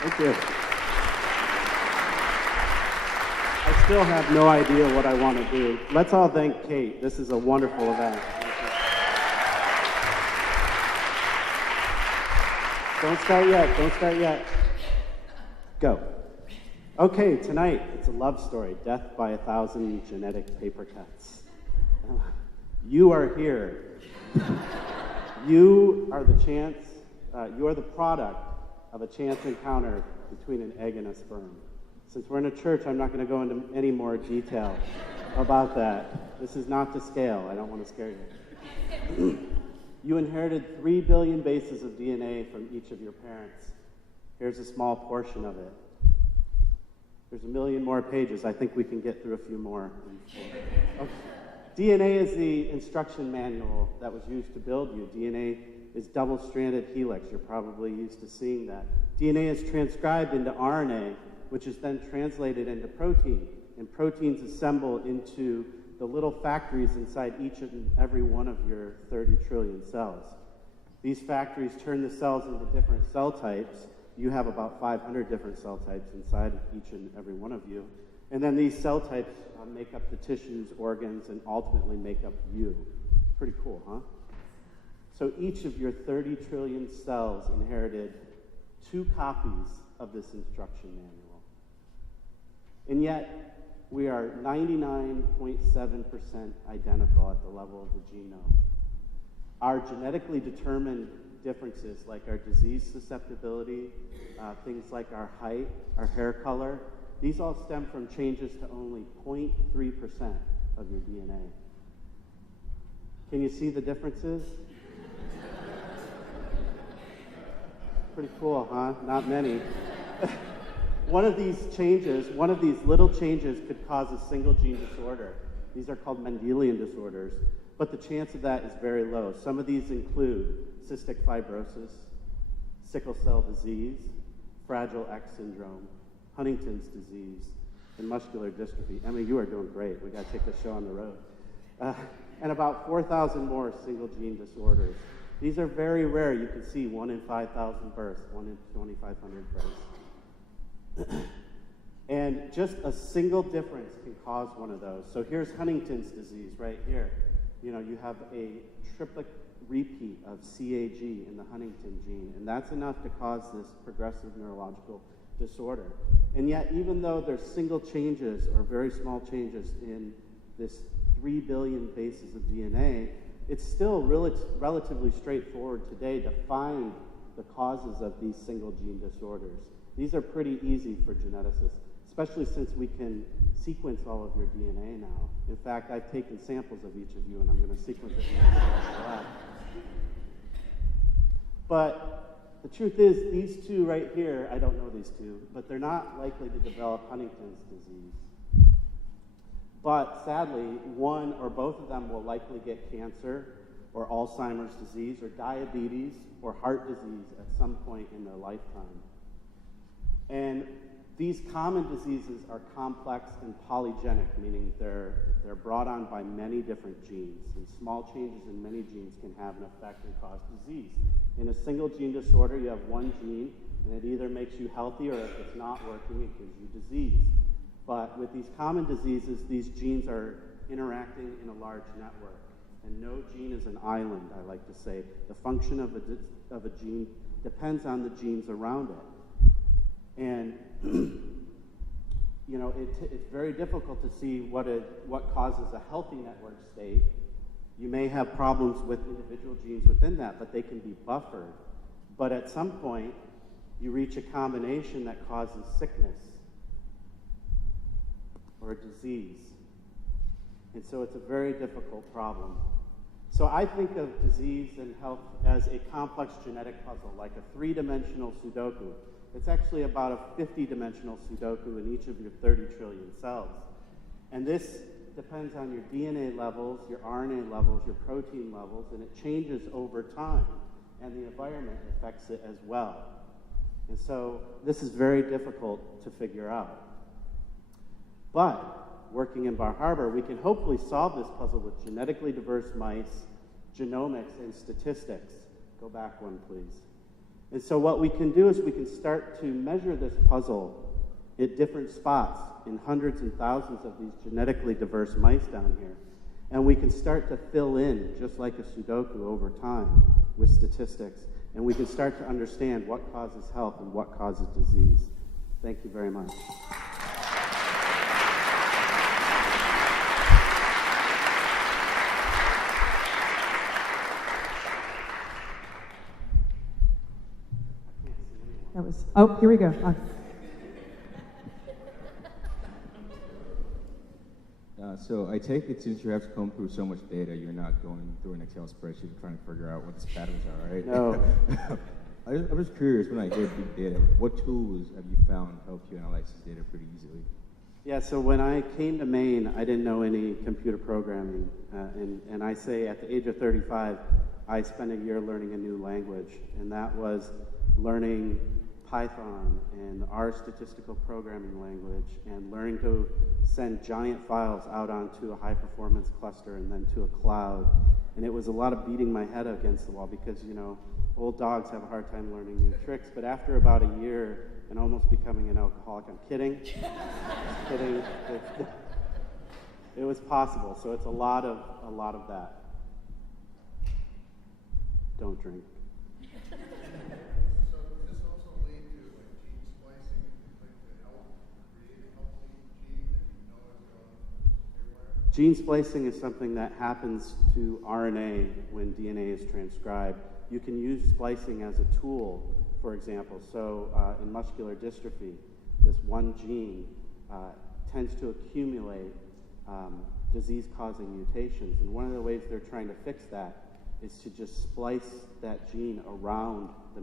Thank you. I still have no idea what I want to do. Let's all thank Kate. This is a wonderful event. Don't start yet. Don't start yet. Go. Okay, tonight it's a love story, death by 1,000 genetic paper cuts. You are here. You are the chance, you are the product of a chance encounter between an egg and a sperm. Since we're in a church, I'm not going to go into any more detail about that. This is not to scale. I don't want to scare you. You inherited 3 billion bases of DNA from each of your parents. Here's a small portion of it. There's a million more pages. I think we can get through a few more. Okay. DNA is the instruction manual that was used to build you. DNA is double-stranded helix. You're probably used to seeing that. DNA is transcribed into RNA, which is then translated into protein. And proteins assemble into the little factories inside each and every one of your 30 trillion cells. These factories turn the cells into different cell types. You have about 500 different cell types inside each and every one of you. And then these cell types make up the tissues, organs, and ultimately make up you. Pretty cool, huh? So each of your 30 trillion cells inherited 2 copies of this instruction manual. And yet, we are 99.7% identical at the level of the genome. Our genetically determined differences, like our disease susceptibility, things like our height, our hair color, these all stem from changes to only 0.3% of your DNA. Can you see the differences? Pretty cool, huh? Not many. One of these little changes could cause a single gene disorder. These are called Mendelian disorders, but the chance of that is very low. Some of these include cystic fibrosis, sickle cell disease, Fragile X syndrome, Huntington's disease, and muscular dystrophy. Emma, you are doing great. We got to take the show on the road. And about 4,000 more single gene disorders. These are very rare. You can see 1 in 5,000 births, 1 in 2,500 births. And just a single difference can cause one of those. So here's Huntington's disease right here. You know, you have a triplet repeat of CAG in the Huntington gene, and that's enough to cause this progressive neurological disorder. And yet, even though there's single changes or very small changes in this 3 billion bases of DNA, it's still relatively straightforward today to find the causes of these single gene disorders. These are pretty easy for geneticists, especially since we can sequence all of your DNA now. In fact, I've taken samples of each of you, and I'm going to sequence it in the lab. But the truth is, these two right here, I don't know these two, but they're not likely to develop Huntington's disease. But sadly, one or both of them will likely get cancer or Alzheimer's disease or diabetes or heart disease at some point in their lifetime. And these common diseases are complex and polygenic, meaning they're brought on by many different genes, and small changes in many genes can have an effect and cause disease. In a single gene disorder, you have one gene, and it either makes you healthy, or if it's not working, it gives you disease. But with these common diseases, these genes are interacting in a large network, and no gene is an island, I like to say. The function of a gene depends on the genes around it. And you know, it's very difficult to see what causes a healthy network state. You may have problems with individual genes within that, but they can be buffered. But at some point, you reach a combination that causes sickness or a disease. And so it's a very difficult problem. So I think of disease and health as a complex genetic puzzle, like a 3-dimensional Sudoku. It's actually about a 50-dimensional Sudoku in each of your 30 trillion cells. And this depends on your DNA levels, your RNA levels, your protein levels, and it changes over time. And the environment affects it as well. And so this is very difficult to figure out. But working in Bar Harbor, we can hopefully solve this puzzle with genetically diverse mice, genomics, and statistics. Go back one, please. And so what we can do is we can start to measure this puzzle at different spots in hundreds and thousands of these genetically diverse mice down here. And we can start to fill in, just like a Sudoku over time, with statistics. And we can start to understand what causes health and what causes disease. Thank you very much. That was, oh, here we go. So I take it since you have to comb through so much data, you're not going through an Excel spreadsheet trying to figure out what the patterns are, right? No. I was curious, when I hear big data, what tools have you found help you analyze this data pretty easily? Yeah, so when I came to Maine, I didn't know any computer programming. And I say at the age of 35, I spent a year learning a new language, and that was learning Python and our statistical programming language, and learning to send giant files out onto a high-performance cluster and then to a cloud. And it was a lot of beating my head against the wall because, you know, old dogs have a hard time learning new tricks. But after about a year and almost becoming an alcoholic, I'm kidding. Just kidding. It was possible. So it's a lot of that. Don't drink. Gene splicing is something that happens to RNA when DNA is transcribed. You can use splicing as a tool, for example. So in muscular dystrophy, this one gene tends to accumulate disease-causing mutations. And one of the ways they're trying to fix that is to just splice that gene around the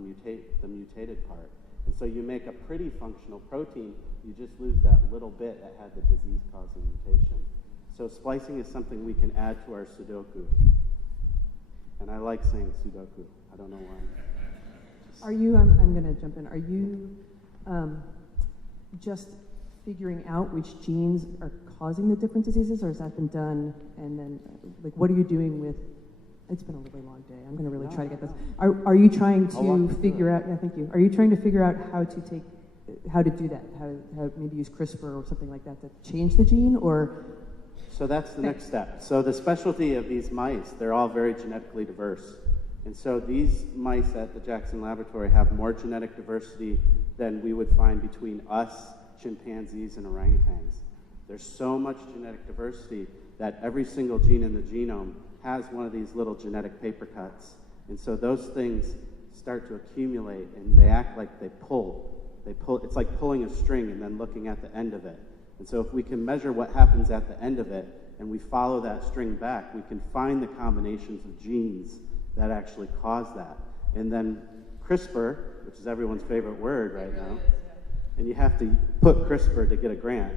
mutated part. And so you make a pretty functional protein, you just lose that little bit that had the disease-causing mutation. So splicing is something we can add to our Sudoku. And I like saying Sudoku. I don't know why. Are you, I'm going to jump in, are you just figuring out which genes are causing the different diseases, or has that been done? And then, like, what are you doing with, it's been a really long day. I'm going to really try to get this. Are you trying to figure out, yeah, thank you. Are you trying to figure out how to do that? How maybe use CRISPR or something like that to change the gene, or? So that's the next step. So the specialty of these mice, they're all very genetically diverse. And so these mice at the Jackson Laboratory have more genetic diversity than we would find between us, chimpanzees, and orangutans. There's so much genetic diversity that every single gene in the genome has one of these little genetic paper cuts. And so those things start to accumulate, and they act like they pull. It's like pulling a string and then looking at the end of it. And so if we can measure what happens at the end of it, and we follow that string back, we can find the combinations of genes that actually cause that. And then CRISPR, which is everyone's favorite word right now, and you have to put CRISPR to get a grant.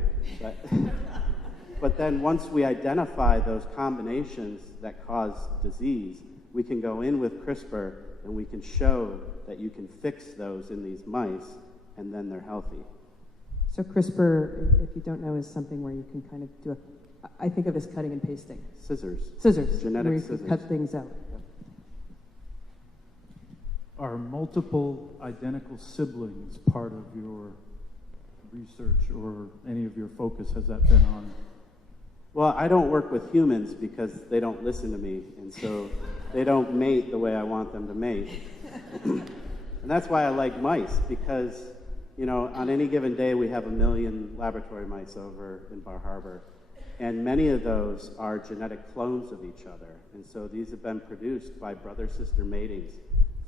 But then once we identify those combinations that cause disease, we can go in with CRISPR and we can show that you can fix those in these mice, and then they're healthy. So CRISPR, if you don't know, is something where you can kind of do I think of as cutting and pasting. Scissors. Genetic where you scissors. can cut things out. Yep. Are multiple identical siblings part of your research or any of your focus? Has that been on? Well, I don't work with humans because they don't listen to me, and so they don't mate the way I want them to mate. And that's why I like mice, because, you know, on any given day we have 1 million laboratory mice over in Bar Harbor, and many of those are genetic clones of each other. And so these have been produced by brother-sister matings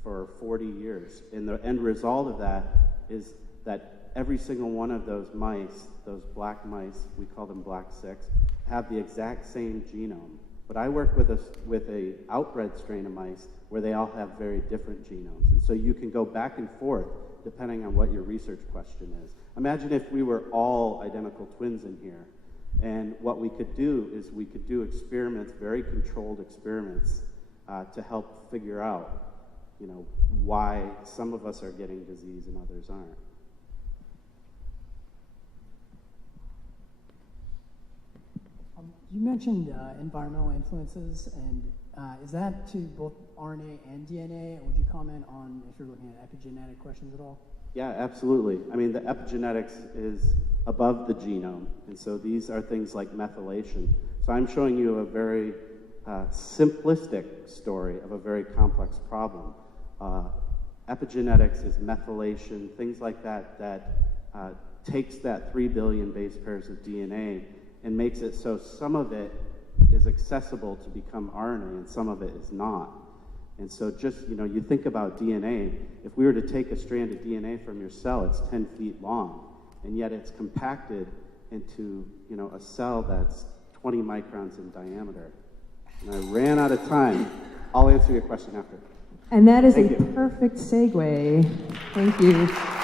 for 40 years. And the end result of that is that every single one of those mice, those black mice, we call them black 6, have the exact same genome. But I work with a outbred strain of mice where they all have very different genomes. And so you can go back and forth depending on what your research question is. Imagine if we were all identical twins in here. And what we could do is we could do experiments, very controlled experiments, to help figure out, you know, why some of us are getting disease and others aren't. You mentioned environmental influences, and Is that to both RNA and DNA? And would you comment on if you're looking at epigenetic questions at all? Yeah, absolutely. I mean, the epigenetics is above the genome, and so these are things like methylation. So I'm showing you a very simplistic story of a very complex problem. Epigenetics is methylation, things like that, that takes that 3 billion base pairs of DNA and makes it so some of it is accessible to become RNA and some of it is not. And so just, you think about DNA, if we were to take a strand of DNA from your cell, it's 10 feet long, and yet it's compacted into, a cell that's 20 microns in diameter. And I ran out of time. I'll answer your question after. And that is Thank a you. perfect segue. Thank you.